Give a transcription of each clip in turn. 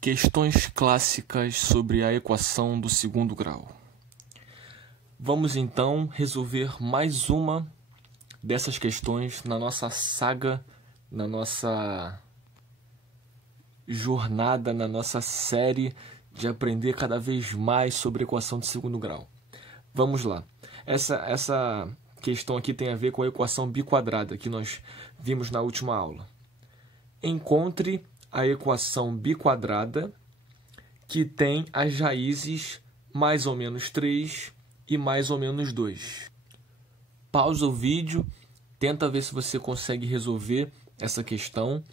Questões clássicas sobre a equação do segundo grau. Vamos então resolver mais uma dessas questões na nossa saga, na nossa jornada, na nossa série de aprender cada vez mais sobre a equação de segundo grau. Vamos lá. Essa questão aqui tem a ver com a equação biquadrada que nós vimos na última aula. Encontre a equação biquadrada que tem as raízes mais ou menos 3 e mais ou menos 2. Pausa o vídeo, tenta ver se você consegue resolver essa questão.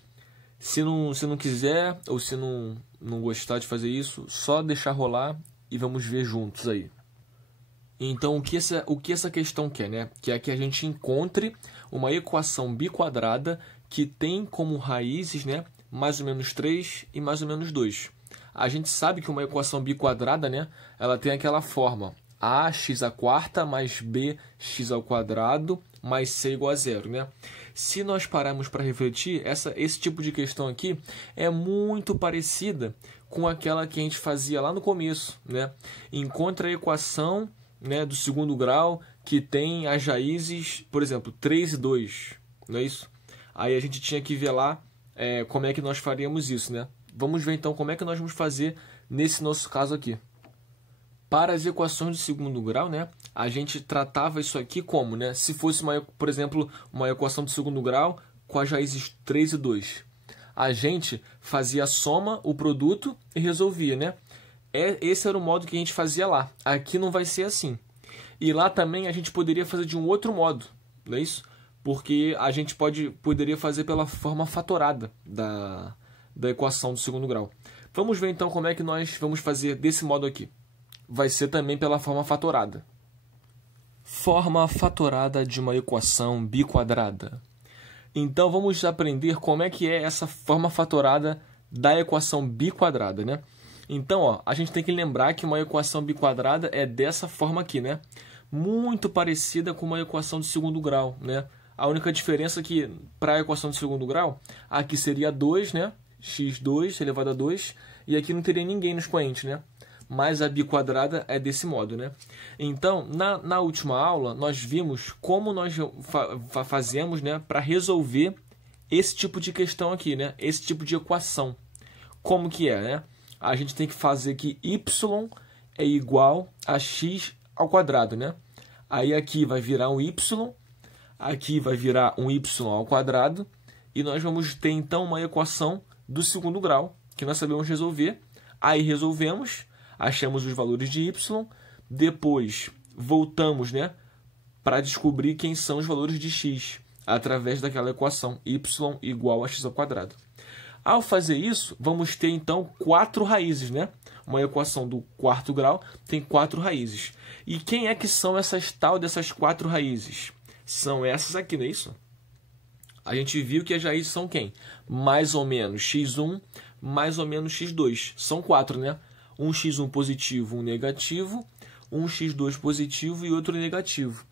Se não quiser ou se não gostar de fazer isso, só deixar rolar e vamos ver juntos aí. Então, o que essa questão quer, né? Que é que a gente encontre uma equação biquadrada que tem como raízes, né, mais ou menos 3 e mais ou menos 2. A gente sabe que uma equação biquadrada, né, ela tem aquela forma ax² mais bx² mais c igual a 0, né? Se nós pararmos para refletir, esse tipo de questão aqui é muito parecida com aquela que a gente fazia lá no começo, né? Encontra a equação, né, do segundo grau que tem as raízes, por exemplo, 3 e 2, não é isso? Aí a gente tinha que ver lá como é que nós faríamos isso, né? Vamos ver então como é que nós vamos fazer nesse nosso caso aqui. Para as equações de segundo grau, né, a gente tratava isso aqui como, né? Se fosse, por exemplo, uma equação de segundo grau com as raízes 3 e 2. A gente fazia a soma, o produto e resolvia, né? Esse era o modo que a gente fazia lá. Aqui não vai ser assim. E lá também a gente poderia fazer de um outro modo, não é isso? Porque a gente poderia fazer pela forma fatorada da equação do segundo grau. Vamos ver então como é que nós vamos fazer desse modo aqui. Vai ser também pela forma fatorada. Forma fatorada de uma equação biquadrada. Então vamos aprender como é que é essa forma fatorada da equação biquadrada, né? Então, ó, a gente tem que lembrar que uma equação biquadrada é dessa forma aqui, né? Muito parecida com uma equação de segundo grau, né? A única diferença é que, para a equação de segundo grau, aqui seria 2, né? x2 elevado a 2, e aqui não teria ninguém no expoente, né? Mas a biquadrada é desse modo, né? Então, na última aula, nós vimos como nós fazemos, né, para resolver esse tipo de questão aqui, né? Esse tipo de equação. Como que é, né? A gente tem que fazer que y é igual a x ao quadrado, né? Aí aqui vai virar um y, aqui vai virar um y ao quadrado, e nós vamos ter então uma equação do segundo grau, que nós sabemos resolver. Aí resolvemos, achamos os valores de y, depois voltamos, né, para descobrir quem são os valores de x, através daquela equação y igual a x ao quadrado. Ao fazer isso, vamos ter então 4 raízes, né? Uma equação do quarto grau tem 4 raízes. E quem é que são essas dessas 4 raízes? São essas aqui, não é isso? A gente viu que as raízes são quem? Mais ou menos x1, mais ou menos x2. São 4, né? Um x1 positivo, um negativo, um x2 positivo e outro negativo.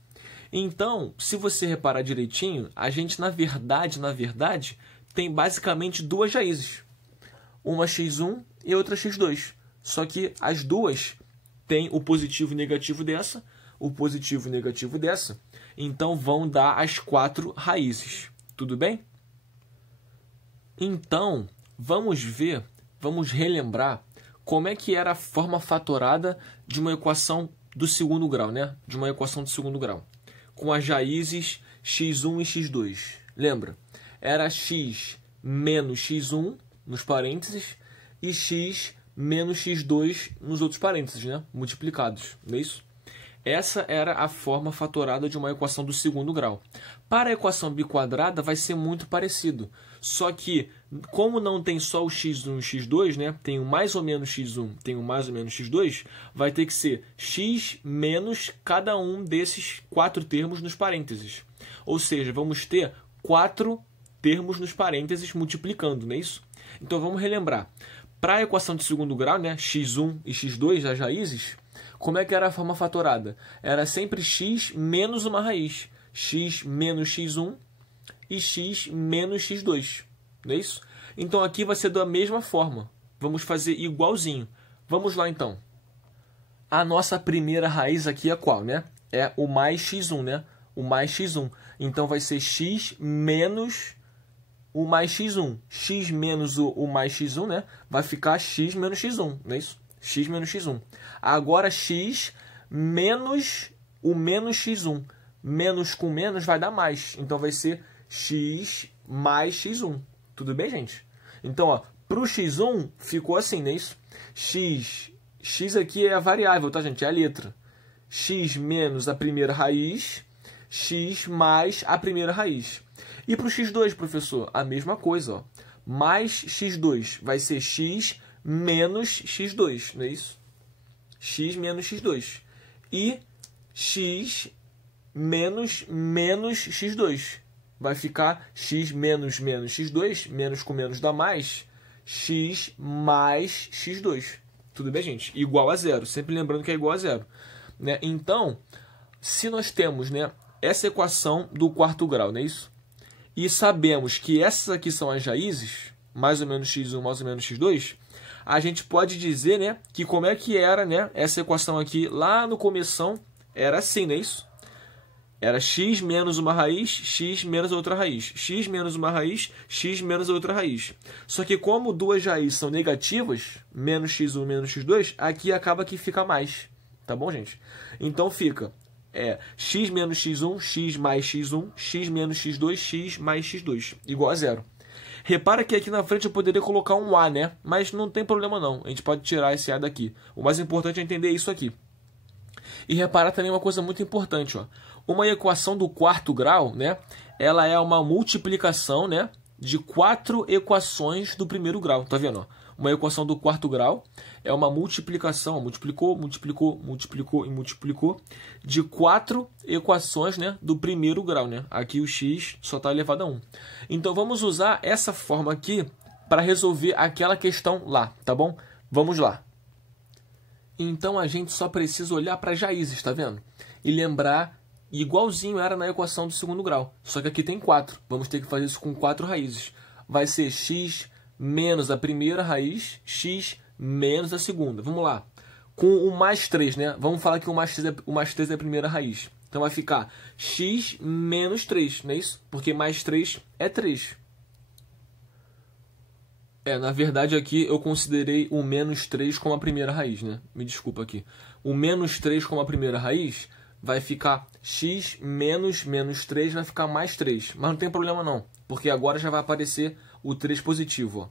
Então, se você reparar direitinho, a gente, na verdade, tem basicamente 2 raízes. Uma x1 e outra x2. Só que as duas têm o positivo e negativo dessa, o positivo e negativo dessa. Então, vão dar as 4 raízes. Tudo bem? Então, vamos relembrar como é que era a forma fatorada de uma equação do segundo grau, né? De uma equação do segundo grau. Com as raízes x1 e x2. Lembra? Era x menos x1 nos parênteses e x menos x2 nos outros parênteses, né? Multiplicados, não é isso? Essa era a forma fatorada de uma equação do segundo grau. Para a equação biquadrada vai ser muito parecido. Só que, como não tem só o x1 e o x2, né? Tem o mais ou menos x1, tem o mais ou menos x2, vai ter que ser x menos cada um desses 4 termos nos parênteses. Ou seja, vamos ter 4 termos nos parênteses multiplicando, não é isso? Então vamos relembrar. Para a equação de segundo grau, né, x1 e x2, as raízes, como é que era a forma fatorada? Era sempre x menos uma raiz. X menos x1 e x menos x2. Não é isso? Então aqui vai ser da mesma forma. vamos fazer igualzinho. Vamos lá, então. A nossa primeira raiz aqui é qual, né? É o mais x1, né? O mais x1. Então, vai ser x menos o mais x1. X menos o mais x1, né? Vai ficar x menos x1, não é isso? X menos x1. Agora, x menos o menos x1. Menos com menos vai dar mais. Então, vai ser x mais x1. Tudo bem, gente? Então, ó, para o x1, ficou assim, não é isso? X aqui é a variável, tá, gente? É a letra. X menos a primeira raiz, x mais a primeira raiz. E para o x2, professor, a mesma coisa, ó. Mais x2 vai ser x menos x2, não é isso? X menos x2. E x menos x2. Vai ficar x menos x2, menos com menos dá mais, x mais x2. Tudo bem, gente? Igual a zero. Sempre lembrando que é igual a zero. Né? Então, se nós temos, né, essa equação do quarto grau, não é isso? E sabemos que essas aqui são as raízes, mais ou menos x1, mais ou menos x2, a gente pode dizer, né, que como é que era, né, essa equação aqui lá no começão, era assim, não é isso? Era x menos uma raiz, x menos outra raiz. X menos uma raiz, x menos outra raiz. Só que como duas raízes são negativas, menos x1, menos x2, aqui acaba que fica mais. Tá bom, gente? Então fica x menos x1, x mais x1, x menos x2, x mais x2, igual a zero. Repara que aqui na frente eu poderia colocar um a, né? Mas não tem problema não. A gente pode tirar esse a daqui. O mais importante é entender isso aqui. E reparar também uma coisa muito importante, ó. Uma equação do quarto grau, né? Ela é uma multiplicação, né, de 4 equações do primeiro grau. Tá vendo, ó? Uma equação do quarto grau é uma multiplicação, multiplicou e multiplicou de 4 equações, né, do primeiro grau, né? Aqui o x só está elevado a 1. Então vamos usar essa forma aqui para resolver aquela questão lá, tá bom? Vamos lá. Então a gente só precisa olhar para as raízes, tá vendo? E lembrar igualzinho era na equação do segundo grau. Só que aqui tem 4. Vamos ter que fazer isso com 4 raízes. Vai ser x menos a primeira raiz, x menos a segunda. Vamos lá. Com o mais 3, né? Vamos falar que o mais 3 é a primeira raiz. Então vai ficar x menos 3, não é isso? Porque mais 3 é 3. Na verdade aqui eu considerei o menos 3 como a primeira raiz, né? Me desculpa aqui. O menos 3 como a primeira raiz vai ficar x menos 3 vai ficar mais 3. Mas não tem problema não, porque agora já vai aparecer o 3 positivo.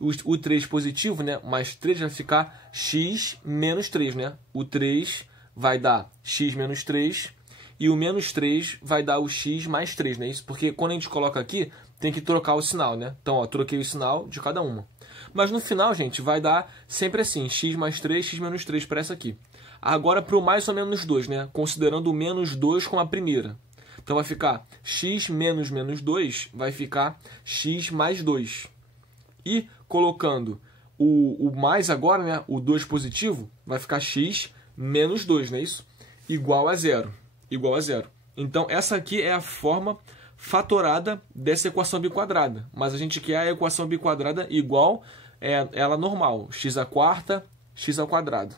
Ó. O 3 positivo, né, mais 3 vai ficar x menos 3. Né? O 3 vai dar x menos 3 e o menos 3 vai dar o x mais 3. Né? Isso porque quando a gente coloca aqui, tem que trocar o sinal. Né? Então, ó, troquei o sinal de cada uma. Mas no final, gente, vai dar sempre assim, x mais 3, x menos 3 para essa aqui. Agora para o mais ou menos 2, né? Considerando o menos 2 como a primeira. Então vai ficar x menos 2, vai ficar x mais 2. E colocando o mais agora, né? O 2 positivo, vai ficar x menos 2, não é isso? Igual a zero. Igual a zero. Então essa aqui é a forma fatorada dessa equação biquadrada. Mas a gente quer a equação biquadrada igual ela normal. X à quarta, x ao quadrado.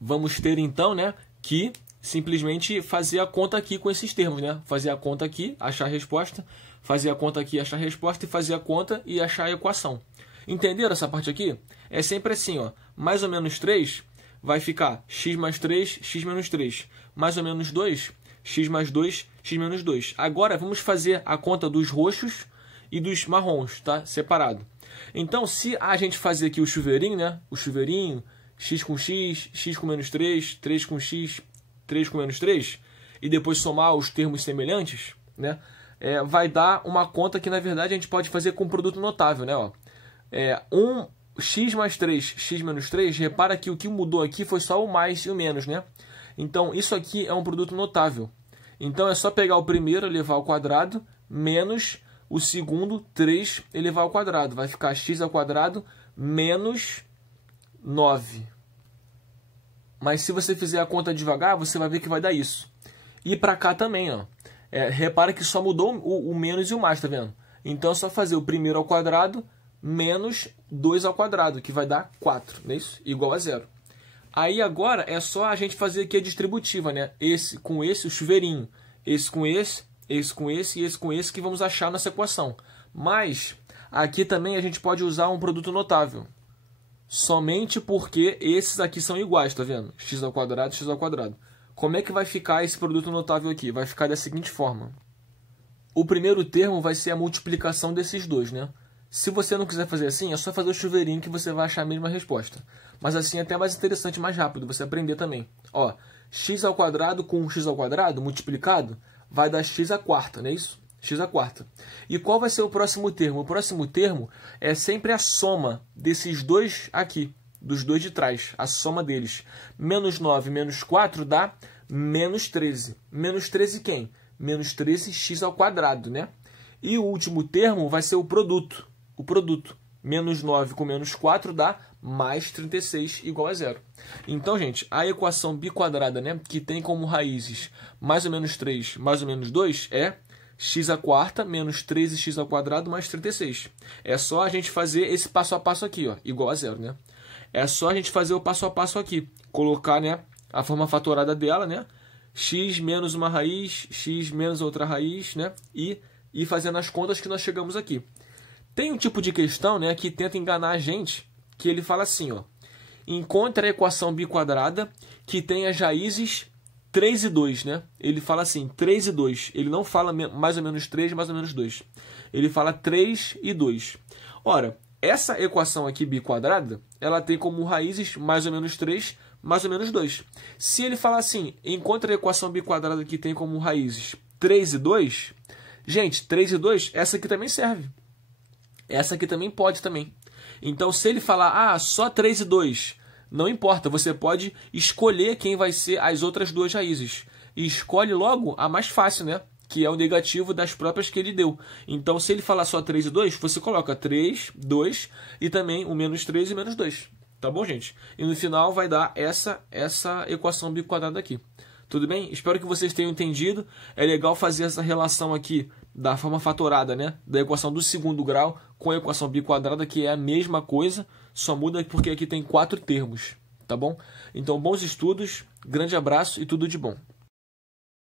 Vamos ter então, né, que simplesmente fazer a conta aqui com esses termos, né? Fazer a conta aqui, achar a resposta, fazer a conta aqui, achar a resposta e fazer a conta e achar a equação. Entenderam essa parte aqui? É sempre assim, ó. Mais ou menos 3 vai ficar x mais 3, x menos 3. Mais ou menos 2, x mais 2, x menos 2. Agora vamos fazer a conta dos roxos e dos marrons, tá? Separado. Então, se a gente fazer aqui o chuveirinho, né? O chuveirinho, x com x, x com menos 3, 3 com x, 3 com menos 3, e depois somar os termos semelhantes, né? Vai dar uma conta que, na verdade, a gente pode fazer com produto notável, né? Ó, x mais 3, x menos 3, repara que o que mudou aqui foi só o mais e o menos, né? Então, isso aqui é um produto notável. Então, é só pegar o primeiro, elevar ao quadrado, menos o segundo, 3, elevar ao quadrado. Vai ficar x ao quadrado menos 9. Mas se você fizer a conta devagar, você vai ver que vai dar isso. E para cá também, ó. Repara que só mudou o menos e o mais, tá vendo? Então é só fazer o primeiro ao quadrado menos 2 ao quadrado, que vai dar 4, não é isso? Igual a 0. Aí agora é só a gente fazer aqui a distributiva, né? Esse com esse, o chuveirinho. Esse com esse, esse com esse e esse com esse que vamos achar nessa equação. Mas aqui também a gente pode usar um produto notável. Somente porque esses aqui são iguais, tá vendo? X ao quadrado, x ao quadrado. Como é que vai ficar esse produto notável aqui? Vai ficar da seguinte forma. O primeiro termo vai ser a multiplicação desses dois, né? Se você não quiser fazer assim, é só fazer o chuveirinho que você vai achar a mesma resposta. Mas assim é até mais interessante, mais rápido, você aprender também. Ó, x ao quadrado com x ao quadrado multiplicado vai dar x à quarta, não é isso? X à quarta. E qual vai ser o próximo termo? O próximo termo é sempre a soma desses dois aqui, dos dois de trás, a soma deles. Menos 9 menos 4 dá menos 13. Menos 13 quem? Menos 13x ao quadrado, né? E o último termo vai ser o produto. O produto. Menos 9 com menos 4 dá mais 36 igual a 0. Então, gente, a equação biquadrada, né, que tem como raízes mais ou menos 3 mais ou menos 2 é x à quarta menos 13x ao quadrado mais 36. É só a gente fazer esse passo a passo aqui, ó, igual a 0, né? É só a gente fazer o passo a passo aqui. Colocar, né, a forma fatorada dela, né? X menos uma raiz, x menos outra raiz, né? E fazendo as contas que nós chegamos aqui. Tem um tipo de questão, né, que tenta enganar a gente, que ele fala assim, ó. Encontre a equação biquadrada que tem as raízes 3 e 2, né? Ele fala assim, 3 e 2. Ele não fala mais ou menos 3, mais ou menos 2. Ele fala 3 e 2. Ora, essa equação aqui biquadrada, ela tem como raízes mais ou menos 3, mais ou menos 2. Se ele falar assim, encontre a equação biquadrada que tem como raízes 3 e 2, gente, 3 e 2, essa aqui também serve. Essa aqui também pode também. Então, se ele falar, só 3 e 2, não importa, você pode escolher quem vai ser as outras duas raízes. E escolhe logo a mais fácil, né? Que é o negativo das próprias que ele deu. Então, se ele falar só 3 e 2, você coloca 3, 2 e também o menos 3 e menos 2. Tá bom, gente? E no final vai dar essa equação biquadrada aqui. Tudo bem? Espero que vocês tenham entendido. É legal fazer essa relação aqui da forma fatorada, né? Da equação do segundo grau com a equação biquadrada, que é a mesma coisa, só muda porque aqui tem 4 termos, tá bom? Então, bons estudos, grande abraço e tudo de bom.